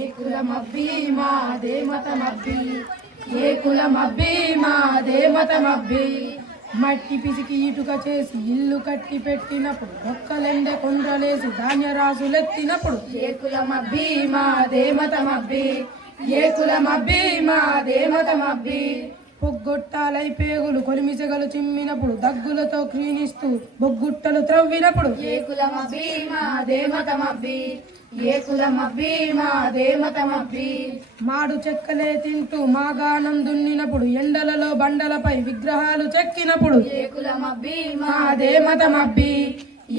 ఏ కులమబ్బి మాదే మతమబ్బి, ఏ కులమబ్బి మాదే మతమబ్బి. మట్టి పిసికి ఇటుక చేసి ఇల్లు కట్టి పెట్టినప్పుడు, ఒక్కలెండ కొండ్రలేసి ధాన్య రాసులెత్తినప్పుడు, ఏ కులమబ్బి మాదే మతమబ్బి, ఏ కులమబ్బి మాదే మతమబ్బి. పొగ్గొట్టాలై పేగులు కొలిమిసెగలు చిమ్మినప్పుడు, దగ్గులతో క్షీణిస్తూ బొగ్గుట్టలు త్రవ్వినప్పుడు, ఏ కులమబ్బి మాదే మతమబ్బి, ఏ కులమబ్బి మాదే మతమబ్బి. మాడు చెక్కలే తింటూ మాగాణం దున్నినప్పుడు, ఎండలలో బండలపై విగ్రహాలు చెక్కినప్పుడు, ఏ కులమబ్బి మాదే మతమబ్బి,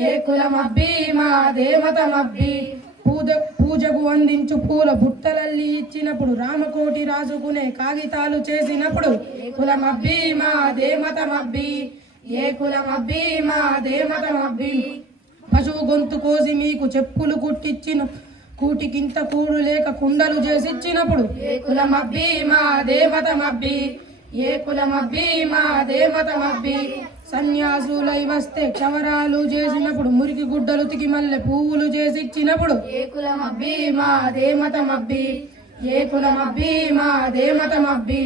ఏ కులమబ్బి మాదే మతమబ్బి. పూజకు అందించు పూల బుట్టలల్లి ఇచ్చినప్పుడు, రామకోటి రాజుకునే కాగితాలు చేసినప్పుడు, ఏ కులమబ్బి మాదే మతమబ్బి, ఏ కులమబ్బి మాదే మతమబ్బి. పశువు గొంతు కోసి మీకు చెప్పులు కుట్టిచ్చిన కూటికింత కూడు లేక కుండలు చేసిచ్చినప్పుడు, ఏ కులమబ్బి మాదే మతమబ్బి, ఏ కులమబ్బి మాదే మతమబ్బి. సన్యాసులై వస్తే క్షవరాలు చేసినప్పుడు, మురికి గుడ్డలు తికి మల్లె పువ్వులు చేసిచ్చినప్పుడు, ఏ కులమబ్బి మాదే మతమబ్బి, ఏ కులమబ్బి మాదే మతమబ్బి.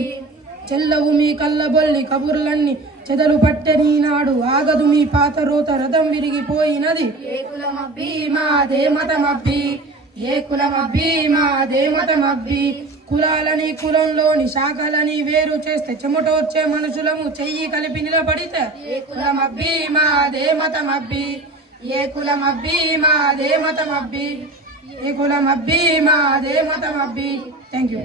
చెల్లవు మీ కళ్ళబొల్లి కబుర్లన్నీ చెదలు పట్టె నాడు, ఆగదు మీ పాత రోత రథం విరిగిపోయినది, ఏ కులమబ్బి మాదే మతమబ్బి, ఏ కులమబ్బి మాదే మతమబ్బి. కులాలని కులంలోని శాఖలని వేరు చేస్తే చెమటోర్చే మనుషులము చెయ్యి కలిపి నిలబడితే, ఏ కులమబ్బి మాదే మతమబ్బి, ఏ కులమబ్బి మాదే మతమబ్బి, ఏ కులమబ్బి మాదే మతమబ్బి. Thank you.